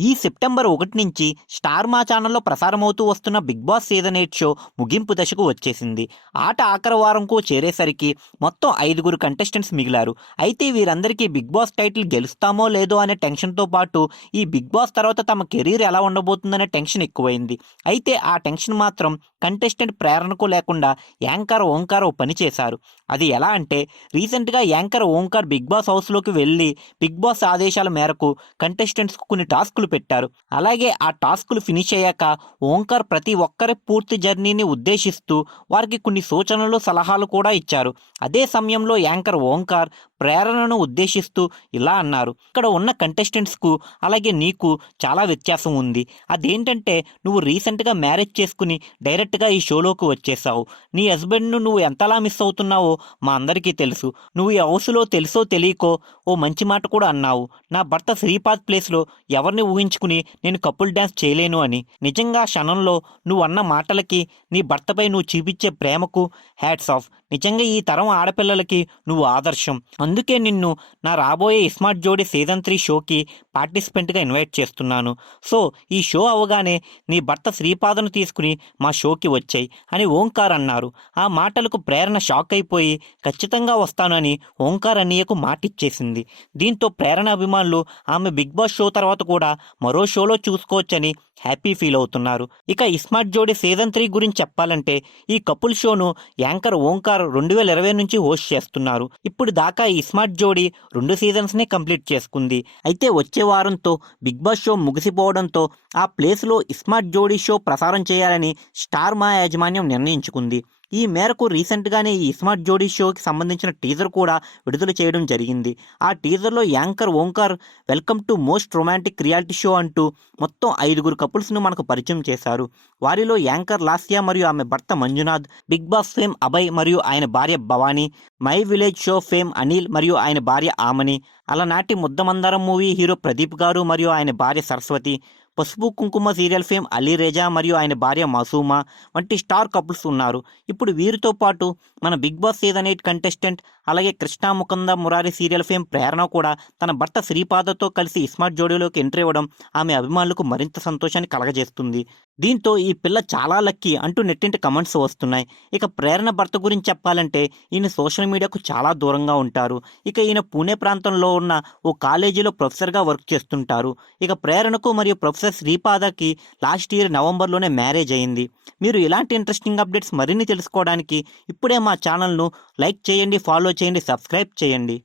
ఈ సెప్టెంబర్ 1 నుంచి స్టార్ మా ఛానల్లో ప్రసారమవుతూ వస్తున్న 'బిగ్ బాస్ సీజన్ 8' షో ముగింపు దశకు వచ్చేసింది. ఆట ఆఖరి వారంకు చేరేసరికి మొత్తం 5గురు కంటెస్టెంట్స్ మిగిలారు. అయితే వీరందరికీ 'బిగ్ బాస్' టైటిల్ గెలుస్తామో లేదో అనే టెన్షన్‌తో పాటు ఈ 'బిగ్ బాస్' తర్వాత తమ కెరీర్ ఎలా ఉండబోతుందనే టెన్షన్ ఎక్కువైంది. అయితే ఆ టెన్షన్ మాత్రం కంటెస్టెంట్ ప్రేరణకు లేకుండా యాంకర్ ఓంకార్ ఓ పని చేశారు. అది ఎలా అంటే రీసెంట్‌గా యాంకర్ ఓంకార్ 'బిగ్ బాస్' హౌస్‌లోకి వెళ్లి 'బిగ్ బాస్' ఆదేశాల మేరకు కంటెస్టెంట్స్‌కు కొన్ని టాస్కులు పెట్టారు. అలాగే ఆ టాస్కులు ఫినిష్ అయ్యాక ఓంకార్ ప్రతి ఒక్కరి పూర్తి జర్నీని ఉద్దేశిస్తూ వారికి కొన్ని సూచనలు, సలహాలు కూడా ఇచ్చారు. అదే సమయంలో యాంకర్ ఓంకార్ ప్రేరణను ఉద్దేశిస్తూ ఇలా అన్నారు. ఇక్కడ ఉన్న కంటెస్టెంట్స్‌కు అలాగే నీకు చాలా వ్యత్యాసం ఉంది. అదేంటంటే నువ్వు రీసెంట్‌గా మ్యారేజ్ చేసుకుని డైరెక్ట్‌గా ఈ షోలోకి వచ్చేసావు. నీ హస్బెండ్‌ను నువ్వు ఎంతలా మిస్ అవుతున్నావో మా అందరికీ తెలుసు. నువ్వు ఈ హౌస్‌లో తెలుసో తెలియకో ఓ మంచి మాట కూడా అన్నావు. నా భర్త శ్రీపాద్ ప్లేస్‌లో ఎవరిని ఊహించుకుని నేను కపుల్ డ్యాన్స్ చేయలేను అని. నిజంగా క్షణంలో నువ్వు అన్న మాటలకి, నీ భర్తపై నువ్వు చూపించే ప్రేమకు హ్యాట్స్ ఆఫ్. నిజంగా ఈ తరం ఆడపిల్లలకి నువ్వు ఆదర్శం. అందుకే నిన్ను నా రాబోయే ఇస్మార్ట్ జోడీ సీజన్ 3 షోకి పార్టిసిపెంట్గా ఇన్వైట్ చేస్తున్నాను. సో ఈ షో అవగానే నీ భర్త శ్రీపాదను తీసుకుని మా షోకి వచ్చాయి అని ఓంకార్ అన్నారు. ఆ మాటలకు ప్రేరణ షాక్ అయిపోయి ఖచ్చితంగా వస్తానని ఓంకార్ అన్నయ్యకు మాటిచ్చేసింది. దీంతో ప్రేరణ అభిమానులు ఆమె 'బిగ్ బాస్' షో తర్వాత కూడా మరో షోలో చూసుకోవచ్చని హ్యాపీ ఫీల్ అవుతున్నారు. ఇక ఇస్మార్ట్ జోడీ సీజన్ 3 గురించి చెప్పాలంటే ఈ కపుల్ షోను యాంకర్ ఓంకార్ 2020 నుంచి హోస్ట్ చేస్తున్నారు. ఇప్పుడు దాకా ఈ ఇస్మార్ట్ జోడీ 2 సీజన్స్‌నే కంప్లీట్ చేసుకుంది. అయితే వచ్చే వారంతో 'బిగ్ బాస్' షో ముగిసిపోవడంతో ఆ ప్లేస్‌లో ఇస్మార్ట్ జోడీ షో ప్రసారం చేయాలని స్టార్ మా యాజమాన్యం నిర్ణయించుకుంది. ఈ మేరకు రీసెంట్‌గానే ఈ ఇస్మార్ట్ జోడీ షోకి సంబంధించిన టీజర్ కూడా విడుదల చేయడం జరిగింది. ఆ టీజర్‌లో anchor Omkar welcome to most romantic reality show అంటూ మొత్తం 5గురు కపుల్స్‌ను మనకు పరిచయం చేశారు. వారిలో యాంకర్ లాస్యా మరియు ఆమె భర్త Manjunath, 'Bigg Boss' fame Abhay మరియు ఆయన భార్య Bhavani, 'My Village' Show fame Anil మరియు ఆయన భార్య ఆమని, అలనాటి 'ముద్దమందారం' మూవీ హీరో ప్రదీప్ గారు మరియు ఆయన భార్య సరస్వతి, 'పసుపు కుంకుమ' సీరియల్ ఫేమ్ అలీరేజా మరియు ఆయన భార్య మాసూమా వంటి స్టార్ కపుల్స్ ఉన్నారు. ఇప్పుడు వీరితో పాటు మన 'బిగ్ బాస్' సీజన్ 8 కంటెస్టెంట్ అలాగే 'కృష్ణ ముకుంద మురారి' సీరియల్ ఫేమ్ ప్రేరణ కూడా తన భర్త శ్రీపాదతో కలిసి ఇస్మార్ట్ జోడీలోకి ఎంట్రీ ఇవ్వడం ఆమె అభిమానులకు మరింత సంతోషాన్ని కలగజేస్తుంది. దీంతో ఈ పిల్ల చాలా లక్కీ అంటూ నెట్టింటి కమెంట్స్ వస్తున్నాయి. ఇక ప్రేరణ భర్త గురించి చెప్పాలంటే ఈయన సోషల్ మీడియాకు చాలా దూరంగా ఉంటారు. ఇక ఈయన పూణే ప్రాంతంలో ఉన్న ఓ కాలేజీలో ప్రొఫెసర్గా వర్క్ చేస్తుంటారు. ఇక ప్రేరణకు మరియు ప్రొఫెసర్ శ్రీపాదకి లాస్ట్ ఇయర్ నవంబర్లోనే మ్యారేజ్ అయింది. మీరు ఇలాంటి ఇంట్రెస్టింగ్ అప్డేట్స్ మరిన్ని తెలుసుకోవడానికి ఇప్పుడే మా ఛానల్ను లైక్ చేయండి, ఫాలో చేయండి, సబ్స్క్రైబ్ చేయండి.